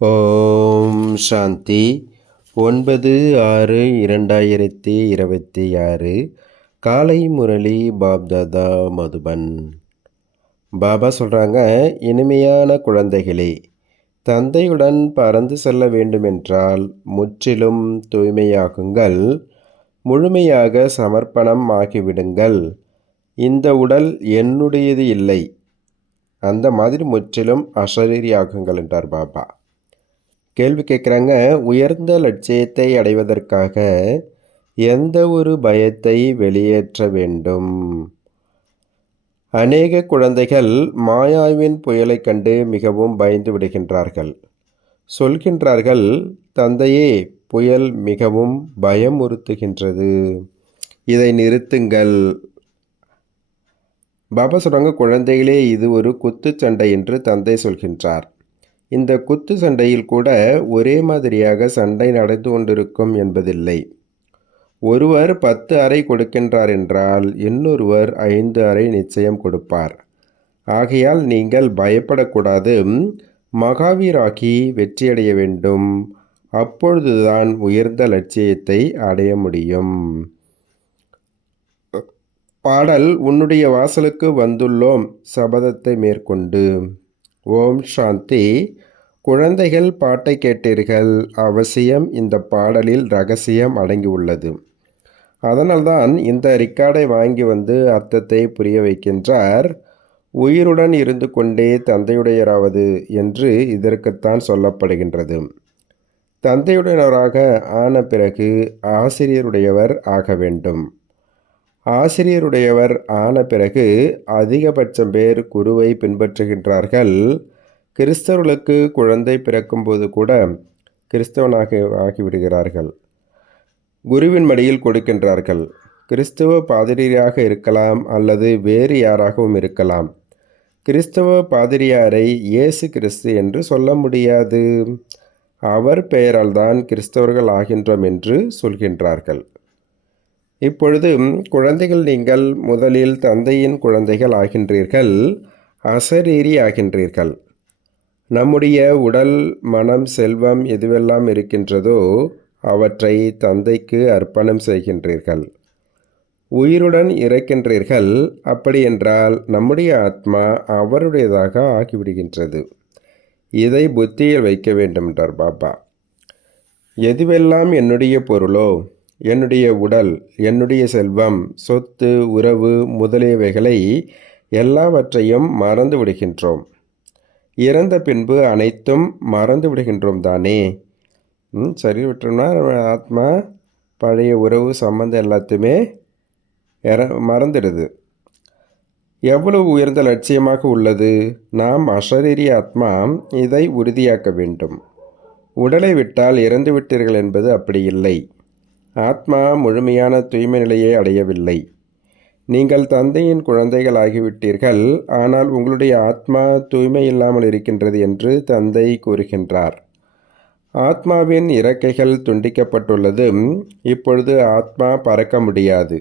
ஓம் சாந்தி. 9/6/2026 காலை முரளி பாப்தாதா மதுபன். பாபா சொல்கிறாங்க, இனிமையான குழந்தைகளே, தந்தையுடன் பறந்து செல்ல வேண்டுமென்றால் முற்றிலும் தூய்மையாகுங்கள், முழுமையாக சமர்ப்பணம் ஆகிவிடுங்கள். இந்த உடல் என்னுடையது இல்லை, அந்த மாதிரி முற்றிலும் அசரீரி ஆகுங்கள் என்றார் பாபா. கேள்வி கேட்குறாங்க, உயர்ந்த லட்சியத்தை அடைவதற்காக எந்த ஒரு பயத்தை வெளியேற்ற வேண்டும்? அநேக குழந்தைகள் மாயாவின் புயலை கண்டு மிகவும் பயந்து விடுகின்றார்கள். சொல்கின்றார்கள், தந்தையே, புயல் மிகவும் பயமுறுத்துகின்றது, இதை நிறுத்துங்கள். பாபா சொல்கிறாங்க, குழந்தைகளே, இது ஒரு குத்துச்சண்டை என்று தந்தை சொல்கின்றார். இந்த குத்து சண்டையில் கூட ஒரே மாதிரியாக சண்டை நடந்து கொண்டிருக்கும் என்பதில்லை. ஒருவர் 10 அறை கொடுக்கின்றார் என்றால் இன்னொருவர் 5 அறை நிச்சயம் கொடுப்பார். ஆகையால் நீங்கள் பயப்படக்கூடாது, மகாவீராகி வெற்றியடைய வேண்டும். அப்பொழுதுதான் உயர்ந்த லட்சியத்தை அடைய முடியும். பாடல், உன்னுடைய வாசலுக்கு வந்துள்ளோம் சபதத்தை மேற்கொண்டு. ஓம் சாந்தி. குழந்தைகள், பாட்டை கேட்டீர்கள். அவசியம் இந்த பாடலில் ரகசியம் அடங்கியுள்ளது. அதனால்தான் இந்த ரிக்கார்டை வாங்கி வந்து அர்த்தத்தை புரிய வைக்கின்றார். உயிருடன் இருந்து கொண்டே தந்தையுடையராவது என்று இதற்குத்தான் சொல்லப்படுகின்றது. தந்தையுடையவராக ஆன பிறகு ஆசிரியருடையவர் ஆக வேண்டும். ஆசிரியருடையவர் ஆன பிறகு அதிகபட்சம் பேர் குருவை பின்பற்றுகின்றார்கள். கிறிஸ்தவர்களுக்கு குழந்தை பிறக்கும்போது கூட கிறிஸ்தவனாக ஆகிவிடுகிறார்கள். குருவின் மடியில் கொடுக்கின்றார்கள். கிறிஸ்தவ பாதிரியாக இருக்கலாம் அல்லது வேறு யாராகவும் இருக்கலாம். கிறிஸ்தவ பாதிரியாரை இயேசு கிறிஸ்து என்று சொல்ல முடியாது. அவர் பெயரால் தான் கிறிஸ்தவர்கள் ஆகின்றோம் என்று சொல்கின்றார்கள். இப்பொழுது குழந்தைகள், நீங்கள் முதலில் தந்தையின் குழந்தைகள் ஆகின்றீர்கள், அசரீரி ஆகின்றீர்கள். நம்முடைய உடல், மனம், செல்வம் எதுவெல்லாம் இருக்கின்றதோ அவற்றை தந்தைக்கு அர்ப்பணம் செய்கின்றீர்கள். உயிருடன் இறக்கின்றீர்கள். அப்படியென்றால் நம்முடைய ஆத்மா அவருடையதாக ஆகிவிடுகின்றது. இதை புத்தியில் வைக்க வேண்டும் என்றார் பாபா. எதுவெல்லாம் என்னுடைய பொருளோ, என்னுடைய உடல், என்னுடைய செல்வம், சொத்து, உறவு முதலியவைகளை எல்லாவற்றையும் மறந்து விடுகின்றோம். இறந்த பின்பு அனைத்தும் மறந்து விடுகின்றோம் தானே. சரி விட்டோம்னா ஆத்மா பழைய உறவு சம்பந்தம் எல்லாத்தையுமே மறந்துடுது. எவ்வளவு உயர்ந்த லட்சியமாக உள்ளது. நாம் அசரீரி ஆத்மா இதை உறுதியாக்க வேண்டும். உடலை விட்டால் இறந்து விட்டீர்கள் என்பது அப்படி இல்லை. ஆத்மா முழுமையான தூய்மை நிலையை அடையவில்லை. நீங்கள் தந்தையின் குழந்தைகள் ஆகிவிட்டீர்கள், ஆனால் உங்களுடைய ஆத்மா தூய்மை இல்லாமல் இருக்கின்றது என்று தந்தை கூறுகின்றார். ஆத்மாவின் இறக்கைகள் துண்டிக்கப்பட்டுள்ளது. இப்பொழுது ஆத்மா பறக்க முடியாது.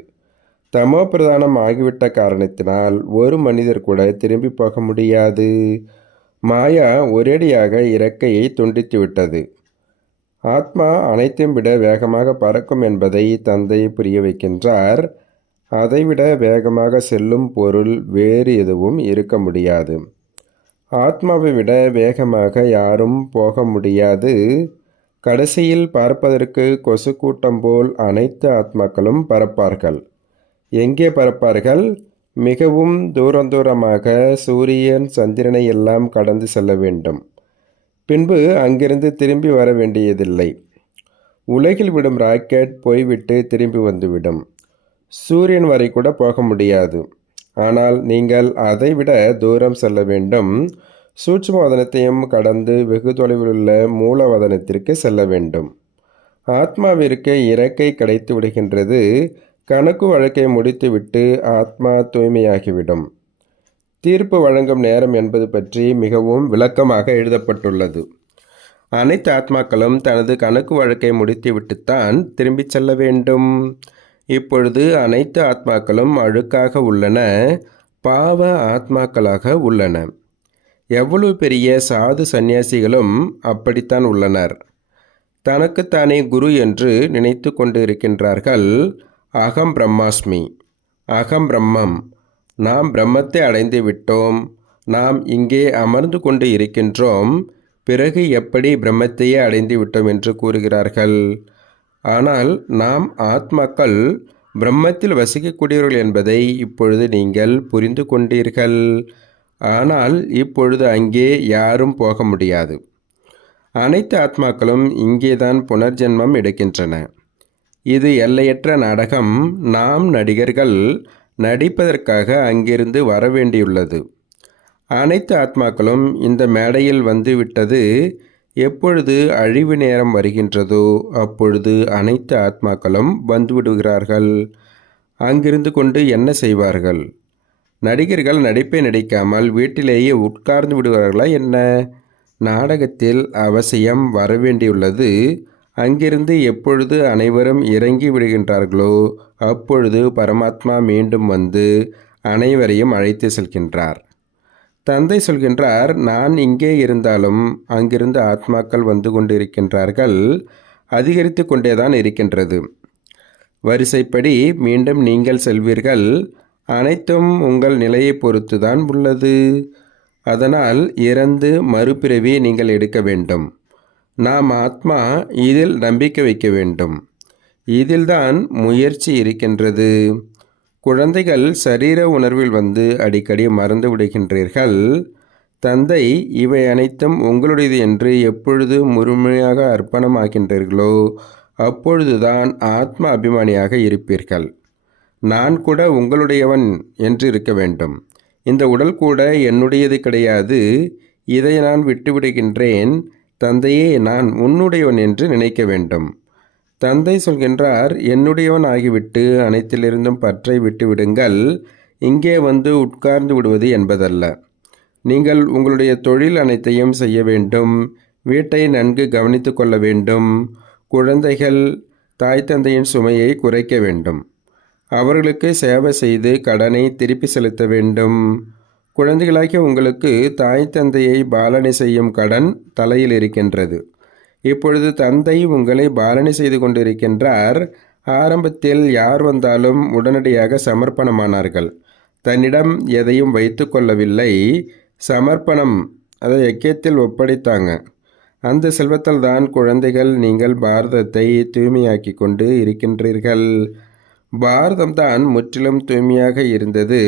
தமோ பிரதானம் ஆகிவிட்ட காரணத்தினால் ஒரு மனிதர் கூட திரும்பி போக முடியாது. மாயா ஒரேடியாக இறக்கையை துண்டித்துவிட்டது. ஆத்மா அனைத்தையும் விட வேகமாக பறக்கும் என்பதை தந்தை புரிய வைக்கின்றார். அதைவிட வேகமாக செல்லும் பொருள் வேறு எதுவும் இருக்க முடியாது. ஆத்மாவை விட வேகமாக யாரும் போக முடியாது. கடைசியில் பார்ப்பதற்கு கொசு கூட்டம் போல் அனைத்து ஆத்மாக்களும் பறப்பார்கள். எங்கே பறப்பார்கள்? மிகவும் தூரமாக சூரியன், சந்திரனை எல்லாம் கடந்து செல்ல வேண்டும். பின்பு அங்கிருந்து திரும்பி வர வேண்டியதில்லை. உலகில் விடும் ராக்கெட் போய்விட்டு திரும்பி வந்துவிடும். சூரியன் வரை கூட போக முடியாது. ஆனால் நீங்கள் அதைவிட தூரம் செல்ல வேண்டும். சூட்சும வதனத்தையும் கடந்து வெகு தொலைவில் உள்ள மூலவதனத்திற்கு செல்ல வேண்டும். ஆத்மாவிற்கு இறக்கை கிடைத்து விடுகின்றது. கணக்கு வழக்கை முடித்துவிட்டு ஆத்மா தூய்மையாகிவிடும். தீர்ப்பு வழங்கும் நேரம் என்பது பற்றி மிகவும் விளக்கமாக எழுதப்பட்டுள்ளது. அனைத்து ஆத்மாக்களும் தனது கணக்கு வழக்கை முடித்துவிட்டுத்தான் திரும்பிச் செல்ல வேண்டும். இப்பொழுது அனைத்து ஆத்மாக்களும் அழுக்காக உள்ளன, பாவ ஆத்மாக்களாக உள்ளன. எவ்வளவு பெரிய சாது சந்நியாசிகளும் அப்படித்தான் உள்ளனர். தனக்குத்தானே குரு என்று நினைத்து கொண்டு இருக்கின்றார்கள். அகம் பிரம்மாஸ்மி, அகம் பிரம்மம், நாம் பிரம்மத்தை அடைந்து விட்டோம், நாம் இங்கே அமர்ந்து கொண்டு இருக்கின்றோம், பிறகு எப்படி பிரம்மத்தையே அடைந்து விட்டோம் என்று கூறுகிறார்கள். ஆனால் நாம் ஆத்மாக்கள் பிரம்மத்தில் வசிக்கக்கூடியவர்கள் என்பதை இப்பொழுது நீங்கள் புரிந்து கொண்டீர்கள். ஆனால் இப்பொழுது அங்கே யாரும் போக முடியாது. அனைத்து ஆத்மாக்களும் இங்கேதான் புனர்ஜென்மம் எடுக்கின்றன. இது எல்லையற்ற நாடகம். நாம் நடிகர்கள் நடிப்பதற்காக அங்கிருந்து வர வேண்டியுள்ளது. அனைத்து ஆத்மாக்களும் இந்த மேடையில் வந்துவிட்டது. எப்பொழுது அழிவு நேரம் வருகின்றதோ அப்பொழுது அனைத்து ஆத்மாக்களும் வந்துவிடுகிறார்கள். அங்கிருந்து கொண்டு என்ன செய்வார்கள்? நடிகர்கள் நடிப்பை நடிக்காமல் வீட்டிலேயே உட்கார்ந்து விடுவார்களா என்ன? நாடகத்தில் அவசியம் வரவேண்டியுள்ளது. அங்கிருந்து எப்பொழுது அனைவரும் இறங்கி விடுகின்றார்களோ அப்பொழுது பரமாத்மா மீண்டும் வந்து அனைவரையும் அழைத்து செல்கின்றார். தந்தை சொல்கின்றார், நான் இங்கே இருந்தாலும் அங்கிருந்து ஆத்மாக்கள் வந்து கொண்டிருக்கின்றார்கள். அதிகரித்து கொண்டேதான் இருக்கின்றது. வரிசைப்படி மீண்டும் நீங்கள் செல்வீர்கள். அனைத்தும் உங்கள் நிலையை பொறுத்துதான் உள்ளது. அதனால் இறந்து மறுபிறவி நீங்கள் எடுக்க வேண்டும். நாம் ஆத்மா, இதில் நம்பிக்கை வைக்க வேண்டும். இதில்தான் முயற்சி இருக்கின்றது. குழந்தைகள் சரீர உணர்வில் வந்து அடிக்கடி மறந்து விடுகின்றீர்கள். தந்தை இவை அனைத்தும் உங்களுடையது என்று எப்பொழுது முழுமையாக அர்ப்பணமாகின்றீர்களோ அப்பொழுதுதான் ஆத்ம அபிமானியாக இருப்பீர்கள். நான் கூட உங்களுடையவன் என்று இருக்க வேண்டும். இந்த உடல் கூட என்னுடையது கிடையாது. இதை நான் விட்டுவிடுகின்றேன். தந்தையே, நான் உன்னுடையவன் என்று நினைக்க வேண்டும். தந்தை சொல்கின்றார், என்னுடையவன் ஆகிவிட்டு அனைத்திலிருந்தும் பற்றை விட்டு விடுங்கள். இங்கே வந்து உட்கார்ந்து விடுவது என்பதல்ல. நீங்கள் உங்களுடைய தொழில் அனைத்தையும் செய்ய வேண்டும். வீட்டை நன்கு கவனித்து கொள்ள வேண்டும். குழந்தைகள் தாய் தந்தையின் சுமையை குறைக்க வேண்டும். அவர்களுக்கு சேவை செய்து கடனை திருப்பி செலுத்த வேண்டும். குழந்தைகளாகிய உங்களுக்கு தாய் தந்தையை பாலனை செய்யும் கடன் தலையில் இருக்கின்றது. இப்பொழுது தந்தை உங்களை பாலனை செய்து கொண்டிருக்கின்றார். ஆரம்பத்தில் யார் வந்தாலும் உடனடியாக சமர்ப்பணமானார்கள். தன்னிடம் எதையும் வைத்து கொள்ளவில்லை. சமர்ப்பணம், அதை யக்கியத்தில் ஒப்படைத்தாங்க. அந்த செல்வத்தில் தான் குழந்தைகள் நீங்கள் பாரதத்தை தூய்மையாக்கி கொண்டு இருக்கின்றீர்கள். பாரதம்தான் முற்றிலும் தூய்மையாக இருந்தது.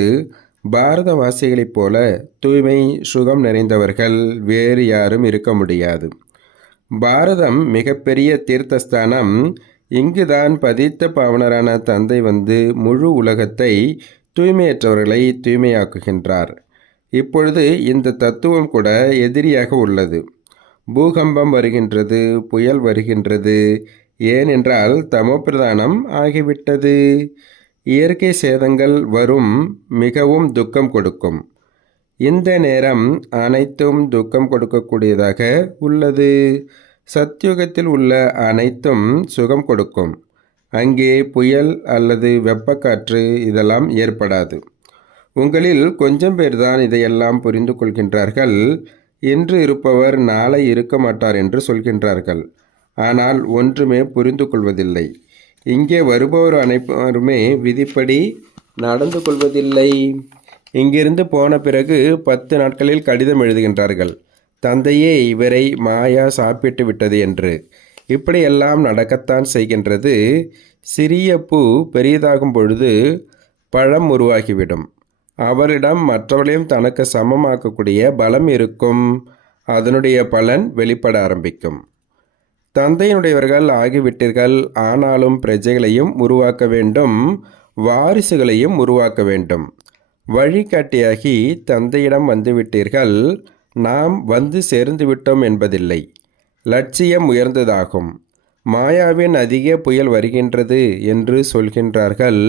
பாரதவாசிகளைப் போல தூய்மை சுகம் நிறைந்தவர்கள் வேறு யாரும் இருக்க முடியாது. பாரதம் மிகப்பெரிய தீர்த்தஸ்தானம். இங்குதான் பதித்த பாவனரான தந்தை வந்து முழு உலகத்தை தூய்மையற்றவர்களை தூய்மையாக்குகின்றார். இப்பொழுது இந்த தத்துவம் கூட எதிரியாக உள்ளது. பூகம்பம் வருகின்றது, புயல் வருகின்றது. ஏனென்றால் தமோபிரதானம் ஆகிவிட்டது. இயற்கை சேதங்கள் வரும், மிகவும் துக்கம் கொடுக்கும். இந்த நேரம் அனைத்தும் துக்கம் கொடுக்கக்கூடியதாக உள்ளது. சத்யுகத்தில் உள்ள அனைத்தும் சுகம் கொடுக்கும். அங்கே புயல் அல்லது வெப்பக்காற்று இதெல்லாம் ஏற்படாது. உங்களில் கொஞ்சம் பேர்தான் இதையெல்லாம் புரிந்து கொள்கின்றார்கள். இன்று இருப்பவர் நாளை இருக்க மாட்டார் என்று சொல்கின்றார்கள். ஆனால் ஒன்றுமே புரிந்து கொள்வதில்லை. இங்கே வருபவர் அனைவருமே விதிப்படி நடந்து கொள்வதில்லை. இங்கிருந்து போன பிறகு 10 நாட்களில் கடிதம் எழுதுகின்றார்கள், தந்தையே, இவரை மாயா சாப்பிட்டு விட்டது என்று. இப்படியெல்லாம் நடக்கத்தான் செய்கின்றது. சிறிய பூ பெரியதாகும் பொழுது பழம் உருவாகிவிடும். அவரிடம் மற்றவர்களையும் தனக்கு சமமாக்கக்கூடிய பலம் இருக்கும். அதனுடைய பலன் வெளிப்பட ஆரம்பிக்கும். தந்தையினுடையவர்கள் ஆகிவிட்டீர்கள். ஆனாலும் பிரஜைகளையும் உருவாக்க வேண்டும், வாரிசுகளையும் உருவாக்க வேண்டும். வழிகாட்டியாகி தந்தையிடம் வந்துவிட்டீர்கள். நாம் வந்து சேர்ந்து விட்டோம் என்பதில்லை. லட்சியம் உயர்ந்ததாகும். மாயாவின் அதிக புயல் வருகின்றது என்று சொல்கின்றார்கள்.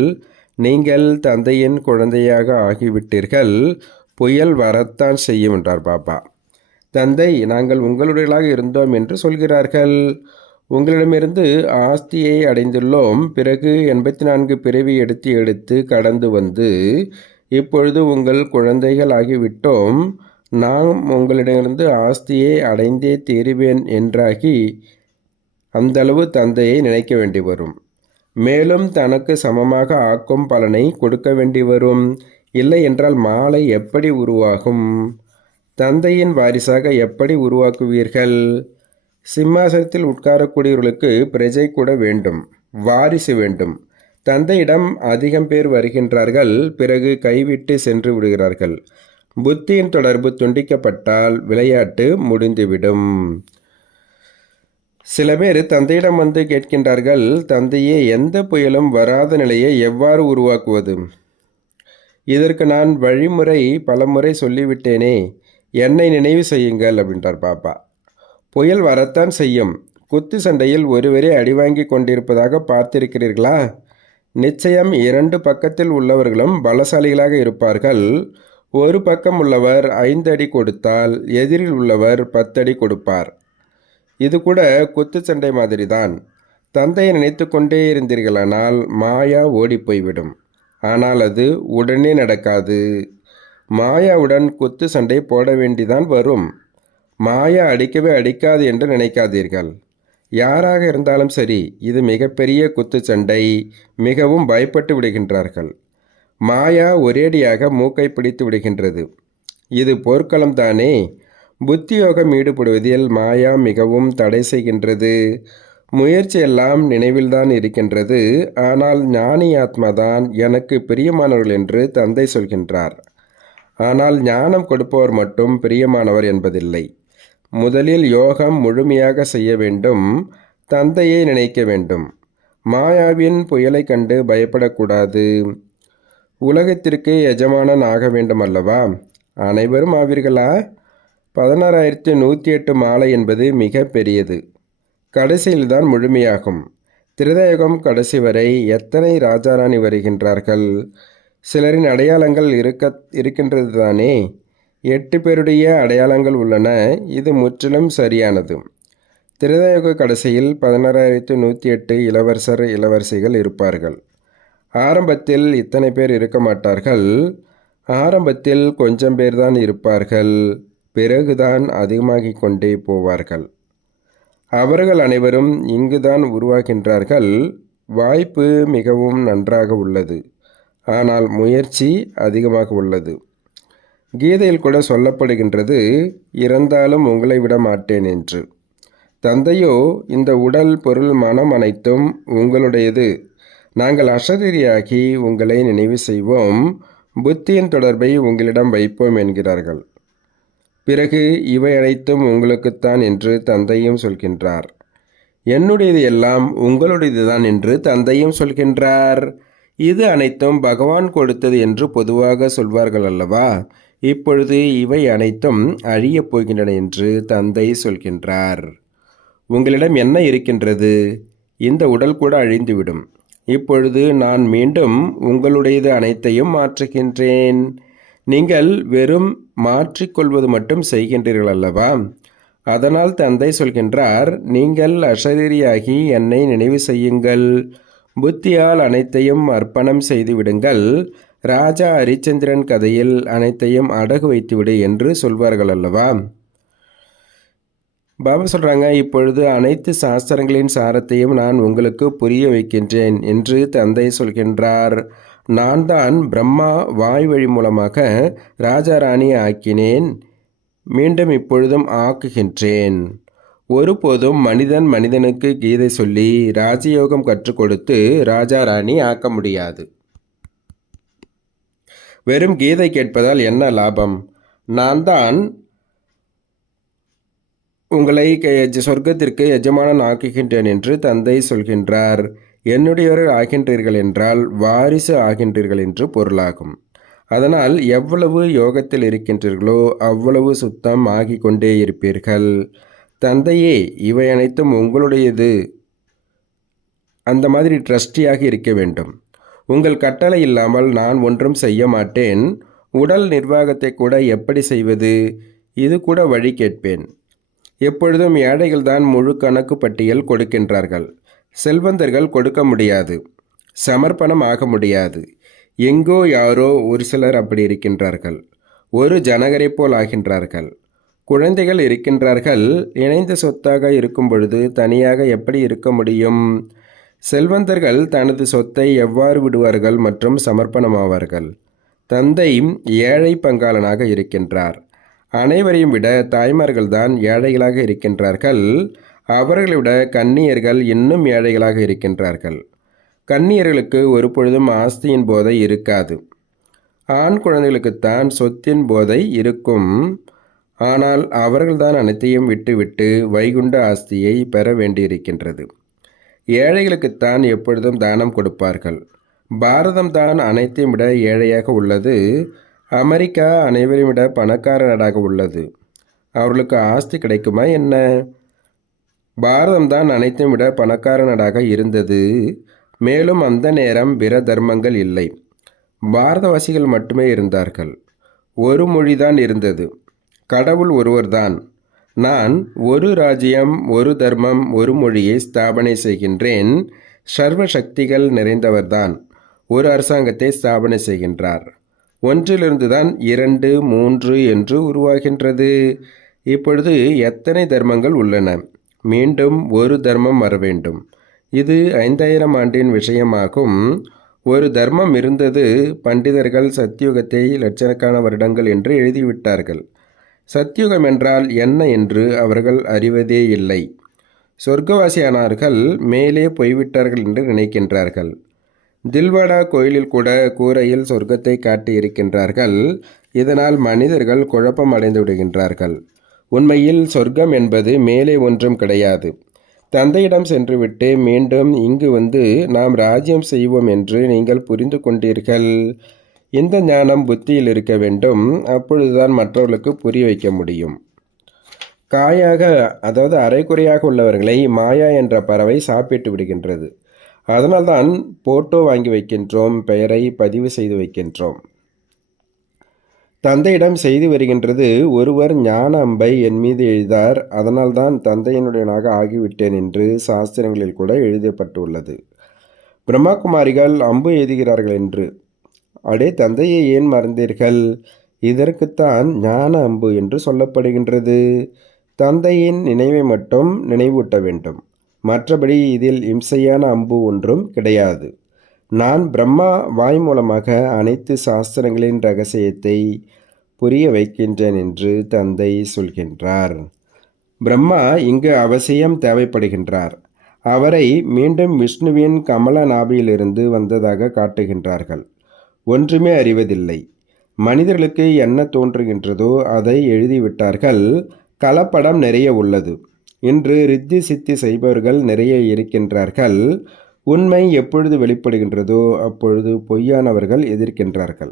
நீங்கள் தந்தையின் குழந்தையாக ஆகிவிட்டீர்கள். புயல் வரத்தான் செய்யும் என்றார் பாபா. தந்தை, நாங்கள் உங்களுடையவர்களாக இருந்தோம் என்று சொல்கிறார்கள். உங்களிடமிருந்து ஆஸ்தியை அடைந்துள்ளோம். பிறகு 84 பிறவி எடுத்து கடந்து வந்து இப்பொழுது உங்கள் குழந்தைகள் ஆகிவிட்டோம். நான் உங்களிடமிருந்து ஆஸ்தியை அடைந்தே தீருவேன் என்றாகி அந்தளவு தந்தையை நினைக்க வேண்டி வரும். மேலும் தனக்கு சமமாக ஆக்கும் பலனை கொடுக்க வேண்டி வரும். இல்லை என்றால் மாலை எப்படி உருவாகும்? தந்தையின் வாரிசாக எப்படி உருவாக்குவீர்கள்? சிம்மாசனத்தில் உட்காரக்கூடியவர்களுக்கு பிரஜை கூட வேண்டும், வாரிசு வேண்டும். தந்தையிடம் அதிகம் பேர் வருகின்றார்கள், பிறகு கைவிட்டு சென்று விடுகிறார்கள். புத்தியின் தொடர்பு துண்டிக்கப்பட்டால் விளையாட்டு முடிந்துவிடும். சில பேர் தந்தையிடம் வந்து கேட்கின்றார்கள், தந்தையே, எந்த புயலும் வராத நிலையை எவ்வாறு உருவாக்குவது? இதற்கு நான் வழிமுறை பலமுறை சொல்லிவிட்டேனே, என்னை நினைவு செய்யுங்கள் அப்படின்றார் பாப்பா. புயல் வரத்தான் செய்யும். குத்து சண்டையில் ஒருவரே அடிவாங்கி கொண்டிருப்பதாக பார்த்திருக்கிறீர்களா? நிச்சயம் 2 பக்கத்தில் உள்ளவர்களும் பலசாலிகளாக இருப்பார்கள். ஒரு பக்கம் உள்ளவர் 5 அடி கொடுத்தால் எதிரில் உள்ளவர் 10 அடி கொடுப்பார். இது கூட குத்துச்சண்டை மாதிரிதான். தந்தையை நினைத்து கொண்டே இருந்தீர்களானால் மாயா ஓடிப்போய்விடும். ஆனால் அது உடனே நடக்காது. மாயாவுடன் குத்து சண்டை போட வேண்டிதான் வரும். மாயா அடிக்கவே அடிக்காது என்று நினைக்காதீர்கள். யாராக இருந்தாலும் சரி, இது மிகப்பெரிய குத்துச்சண்டை. மிகவும் பயப்பட்டு விடுகின்றார்கள். மாயா ஒரேடியாக மூக்கை பிடித்து விடுகின்றது. இது போர்க்களம் தானே. புத்தியோகம் ஈடுபடுவதில் மாயா மிகவும் தடை செய்கின்றது. முயற்சி எல்லாம் நினைவில்தான் இருக்கின்றது. ஆனால் ஞானி ஆத்மாதான் எனக்கு பிரியமானவர்கள் என்று தந்தை சொல்கின்றார். ஆனால் ஞானம் கொடுப்பவர் மட்டும் பிரியமானவர் என்பதில்லை. முதலில் யோகம் முழுமையாக செய்ய வேண்டும். தந்தையை நினைக்க வேண்டும். மாயாவின் புயலை கண்டு பயப்படக்கூடாது. உலகத்திற்கு எஜமானன் ஆக வேண்டும் அல்லவா? அனைவரும் ஆவீர்களா? 16,108 மாலை என்பது மிக பெரியது. கடைசியில்தான் முழுமையாகும். திரேதாயுகம் கடைசி வரை எத்தனை ராஜாராணி வருகின்றார்கள்? சிலரின் அடையாளங்கள் இருக்கின்றது தானே. 8 பேருடைய அடையாளங்கள் உள்ளன. இது முற்றிலும் சரியானது. திரேதாயுக கடைசியில் 16,108 இளவரசர் இளவரசிகள் இருப்பார்கள். ஆரம்பத்தில் இத்தனை பேர் இருக்க மாட்டார்கள். ஆரம்பத்தில் கொஞ்சம் பேர்தான் இருப்பார்கள். பிறகுதான் அதிகமாகிக் கொண்டே போவார்கள். அவர்கள் அனைவரும் இங்குதான் உருவாகின்றார்கள். வாய்ப்பு மிகவும் நன்றாக உள்ளது. ஆனால் முயற்சி அதிகமாக உள்ளது. கீதையில் கூட சொல்லப்படுகின்றது, இறந்தாலும் உங்களை விட மாட்டேன் என்று. தந்தையோ, இந்த உடல் பொருள் மனம் அனைத்தும் உங்களுடையது. நாங்கள் அசரீரியாகி உங்களை நினைவு செய்வோம். புத்தியின் தொடர்பை உங்களிடம் வைப்போம் என்கிறார்கள். பிறகு இவை அனைத்தும் உங்களுக்குத்தான் என்று தந்தையும் சொல்கின்றார். என்னுடையது எல்லாம் உங்களுடையதுதான் என்று தந்தையும் சொல்கின்றார். இது அனைத்தும் பகவான் கொடுத்தது என்று பொதுவாக சொல்வார்கள் அல்லவா? இப்பொழுது இவை அனைத்தும் அழியப் போகின்றன என்று தந்தை சொல்கின்றார். உங்களிடம் என்ன இருக்கின்றது? இந்த உடல் கூட அழிந்துவிடும். இப்பொழுது நான் மீண்டும் உங்களுடையது அனைத்தையும் மாற்றுகின்றேன். நீங்கள் வெறும் மாற்றிக்கொள்வது மட்டும் செய்கின்றீர்கள் அல்லவா? அதனால் தந்தை சொல்கின்றார், நீங்கள் அசரீரியாகி என்னை நினைவு செய்யுங்கள். புத்தியால் அனைத்தையும் அர்ப்பணம் செய்து விடுங்கள். ராஜா ஹரிச்சந்திரன் கதையில் அனைத்தையும் அடகு வைத்துவிடு என்று சொல்வார்கள் அல்லவா? பாபா சொல்கிறாங்க, இப்பொழுது அனைத்து சாஸ்திரங்களின் சாரத்தையும் நான் உங்களுக்கு புரிய வைக்கின்றேன் என்று தந்தை சொல்கின்றார். நான் தான் பிரம்மா வாய் வழி மூலமாக ராஜாராணி ஆக்கினேன். மீண்டும் இப்பொழுதும் ஆக்குகின்றேன். ஒருபோதும் மனிதனுக்கு கீதை சொல்லி ராஜயோகம் கற்றுக் கொடுத்து ராஜாராணி ஆக்க முடியாது. வெறும் கீதை கேட்பதால் என்ன லாபம்? நான் தான் உங்களை சொர்க்கத்திற்கு எஜமானன் ஆக்குகின்றேன் என்று தந்தை சொல்கின்றார். என்னுடையவர்கள் ஆகின்றீர்கள் என்றால் வாரிசு ஆகின்றீர்கள் என்று பொருளாகும். அதனால் எவ்வளவு யோகத்தில் இருக்கின்றீர்களோ அவ்வளவு சுத்தம் ஆகிக்கொண்டே இருப்பீர்கள். தந்தையே, இவை அனைத்தும் உங்களுடையது. அந்த மாதிரி ட்ரஸ்டியாக இருக்க வேண்டும். உங்கள் கட்டளை இல்லாமல் நான் ஒன்றும் செய்ய மாட்டேன். உடல் நிர்வாகத்தை கூட எப்படி செய்வது? இது கூட வழி கேட்பேன். எப்பொழுதும் ஏழைகள் தான் முழு கணக்கு பட்டியல் கொடுக்கின்றார்கள். செல்வந்தர்கள் கொடுக்க முடியாது, சமர்ப்பணம் ஆக முடியாது. எங்கோ யாரோ ஒரு சிலர் அப்படி இருக்கின்றார்கள். ஒரு ஜனகரைப் போல் ஆகின்றார்கள். குழந்தைகள் இருக்கின்றார்கள். இணைந்த சொத்தாக இருக்கும் பொழுது தனியாக எப்படி இருக்க முடியும்? செல்வந்தர்கள் தனது சொத்தை எவ்வாறு விடுவார்கள் மற்றும் சமர்ப்பணமாவார்கள்? தந்தை ஏழை பங்காளனாக இருக்கின்றார். அனைவரையும் விட தாய்மார்கள்தான் ஏழைகளாக இருக்கின்றார்கள். அவர்களை விட கன்னியர்கள் இன்னும் ஏழைகளாக இருக்கின்றார்கள். கன்னியர்களுக்கு ஒரு பொழுதும் ஆஸ்தியின் போதை இருக்காது. ஆண் குழந்தைகளுக்குத்தான் சொத்தின் போதை இருக்கும். ஆனால் அவர்கள்தான் அனைத்தையும் விட்டுவிட்டு வைகுண்ட ஆஸ்தியை பெற வேண்டியிருக்கின்றது. ஏழைகளுக்குத்தான் எப்பொழுதும் தானம் கொடுப்பார்கள். பாரதம்தான் அனைத்தையும் விட ஏழையாக உள்ளது. அமெரிக்கா அனைவரையும் விட பணக்கார நாடாக உள்ளது. அவர்களுக்கு ஆஸ்தி கிடைக்குமா என்ன? பாரதம்தான் அனைத்தையும் விட பணக்கார நாடாக இருந்தது. மேலும் அந்த நேரம் பிற தர்மங்கள் இல்லை. பாரதவாசிகள் மட்டுமே இருந்தார்கள். ஒரு மொழிதான் இருந்தது. கடவுள் ஒருவர்தான். நான் ஒரு ராஜ்யம், ஒரு தர்மம், ஒரு மொழியை ஸ்தாபனை செய்கின்றேன். சர்வ சக்திகள் நிறைந்தவர்தான் ஒரு அரசாங்கத்தை ஸ்தாபனை செய்கின்றார். ஒன்றிலிருந்து தான் 2, 3 என்று உருவாகின்றது. இப்பொழுது எத்தனை தர்மங்கள் உள்ளன? மீண்டும் ஒரு தர்மம் வர வேண்டும். இது 5000 ஆண்டின் விஷயமாகும். ஒரு தர்மம் இருந்தது. பண்டிதர்கள் சத்தியுகத்தை லட்சக்கணக்கான வருடங்கள் என்று எழுதிவிட்டார்கள். சத்தியுகம் என்றால் என்ன என்று அவர்கள் அறிவதே இல்லை. சொர்க்கவாசியானார்கள் மேலே போய்விட்டார்கள் என்று நினைக்கின்றார்கள். தில்வாடா கோயிலில் கூட கூரையில் சொர்க்கத்தை காட்டியிருக்கின்றார்கள். இதனால் மனிதர்கள் குழப்பம் அடைந்து விடுகின்றார்கள். உண்மையில் சொர்க்கம் என்பது மேலே ஒன்றும் கிடையாது. தந்தையிடம் சென்றுவிட்டு மீண்டும் இங்கு வந்து நாம் ராஜ்யம் செய்வோம் என்று நீங்கள் புரிந்து கொண்டீர்கள். இந்த ஞானம் புத்தியில் இருக்க வேண்டும். அப்பொழுதுதான் மற்றவர்களுக்கு புரிய வைக்க முடியும். காயாக, அதாவது அரைக்குறையாக உள்ளவர்களை மாயா என்ற பறவை சாப்பிட்டு விடுகின்றது. அதனால்தான் போட்டோ வாங்கி வைக்கின்றோம், பெயரை பதிவு செய்து வைக்கின்றோம். தந்தையிடம் செய்து வருகின்றது, ஒருவர் ஞான அம்பை என் மீது எழுதார், அதனால்தான் தந்தையினுடையனாக ஆகிவிட்டேன் என்று சாஸ்திரங்களில் கூட எழுதப்பட்டுள்ளது. பிரம்மாகுமாரிகள் அம்பு எழுதுகிறார்கள் என்று. அடே, தந்தையை ஏன் மறந்தீர்கள்? இதற்குத்தான் ஞான அம்பு என்று சொல்லப்படுகின்றது. தந்தையின் நினைவை மட்டும் நினைவூட்ட வேண்டும். மற்றபடி இதில் இம்சையான அம்பு ஒன்றும் கிடையாது. நான் பிரம்மா வாய் மூலமாக அனைத்து சாஸ்திரங்களின் இரகசியத்தை புரிய வைக்கின்றேன் என்று தந்தை சொல்கின்றார். பிரம்மா இங்கு அவசியம் தேவைப்படுகின்றார். அவரை மீண்டும் விஷ்ணுவின் கமல நாபியிலிருந்து வந்ததாக காட்டுகின்றார்கள். ஒன்றுமே அறிவதில்லை. மனிதர்களுக்கு என்ன தோன்றுகின்றதோ அதை எழுதிவிட்டார்கள். கலப்படம் நிறைய உள்ளது. இன்று ரித்தி சித்தி செய்பவர்கள் நிறைய இருக்கின்றார்கள். உண்மை எப்பொழுது வெளிப்படுகின்றதோ அப்பொழுது பொய்யானவர்கள் எதிர்க்கின்றார்கள்.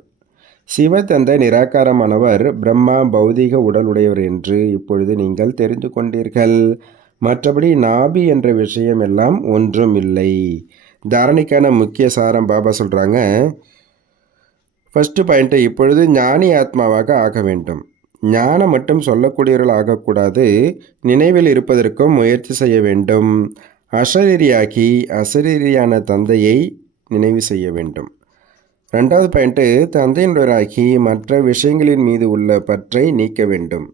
சிவதந்தை நிராகாரமானவர், பிரம்மா பௌதிக உடல் உடையவர் என்று இப்பொழுது நீங்கள் தெரிந்து கொண்டீர்கள். மற்றபடி நாபி என்ற விஷயம் எல்லாம் ஒன்றும் இல்லை. தாரணைக்கான முக்கிய சாரம் பாபா சொல்கிறாங்க. ஃபஸ்ட்டு பாயிண்ட்டு, இப்பொழுது ஞானி ஆத்மாவாக ஆக வேண்டும். ஞானம் மட்டும் சொல்லக்கூடியவர்கள் ஆகக்கூடாது. நினைவில் இருப்பதற்கும் முயற்சி செய்ய வேண்டும். அசரீரியாகி அசரீரியான தந்தையை நினைவு செய்ய வேண்டும். 2வது பாயிண்ட்டு, தந்தையினராகி மற்ற விஷயங்களின் மீது உள்ள பற்றை நீக்க வேண்டும்.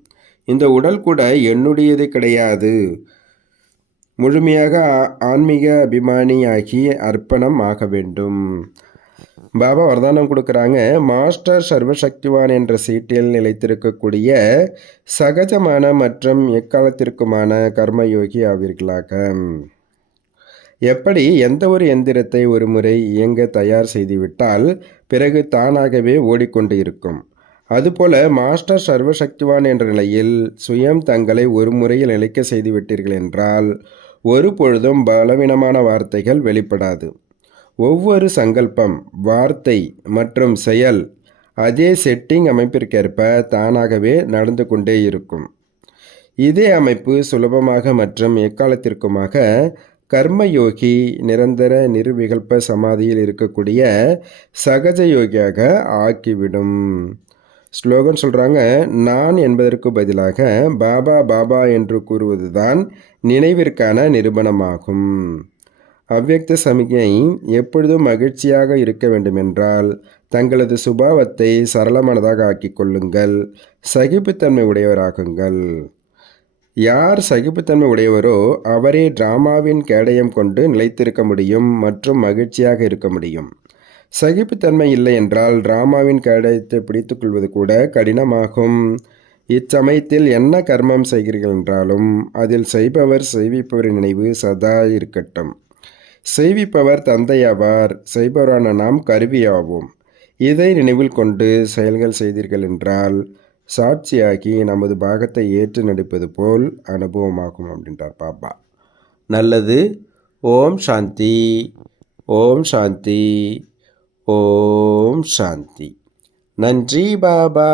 இந்த உடல் கூட என்னுடையது கிடையாது. முழுமையாக ஆன்மீக அபிமானியாகி அர்ப்பணம் ஆக வேண்டும். பாபா வரதானம் கொடுக்குறாங்க. மாஸ்டர் சர்வசக்திவான் என்ற சீட்டில் நிலைத்திருக்கக்கூடிய சகஜமான மற்றும் எக்காலத்திற்குமான கர்மயோகி ஆவீர்களாக. எப்படி எந்த ஒரு எந்திரத்தை ஒரு முறை இயங்க தயார் செய்துவிட்டால் பிறகு தானாகவே ஓடிக்கொண்டு இருக்கும், அதுபோல மாஸ்டர் சர்வசக்திவான் என்ற நிலையில் சுயம் தங்களை ஒரு முறையில் நிலைக்க செய்துவிட்டீர்கள் என்றால் ஒரு பொழுதும் பலவீனமான வார்த்தைகள் வெளிப்படாது. ஒவ்வொரு சங்கல்பம், வார்த்தை மற்றும் செயல் அதே செட்டிங் அமைப்பிற்கேற்ப தானாகவே நடந்து கொண்டே இருக்கும். இதே அமைப்பு சுலபமாக மற்றும் எக்காலத்திற்குமாக கர்மயோகி நிரந்தர நிர்விகல்ப சமாதியில் இருக்கக்கூடிய சகஜ யோகியாக ஆக்கிவிடும். ஸ்லோகன் சொல்கிறாங்க. நான் என்பதற்கு பதிலாக பாபா பாபா என்று கூறுவதுதான் நினைவிற்கான நிரூபணமாகும். அவ்யக்த சமிக்ஞை எப்பொழுதும் மகிழ்ச்சியாக இருக்க வேண்டுமென்றால் தங்களது சுபாவத்தை சரளமானதாக ஆக்கிக் கொள்ளுங்கள். சகிப்புத்தன்மை உடையவராகுங்கள். யார் சகிப்புத்தன்மை உடையவரோ அவரே டிராமாவின் கேடயம் கொண்டு நிலைத்திருக்க முடியும் மற்றும் மகிழ்ச்சியாக இருக்க முடியும். சகிப்புத்தன்மை இல்லை என்றால் டிராமாவின் கேடயத்தை பிடித்து கொள்வது கூட கடினமாகும். இச்சமயத்தில் என்ன கர்மம் செய்கிறீர்கள் என்றாலும் அதில் செய்பவர் செய்விப்பவரின் நினைவு சதா இருக்கட்டும். செய்விப்பவர் தந்தையாவார், செய்பவரான நாம் கருவியாவோம். இதை நினைவில் கொண்டு செயல்கள் செய்தீர்கள் என்றால் சாட்சியாகி நமது பாகத்தை ஏற்று நடிப்பது போல் அனுபவமாகும் அப்படின்றார் பாபா. நல்லது. ஓம் சாந்தி, ஓம் சாந்தி, ஓம் சாந்தி. நன்றி பாபா.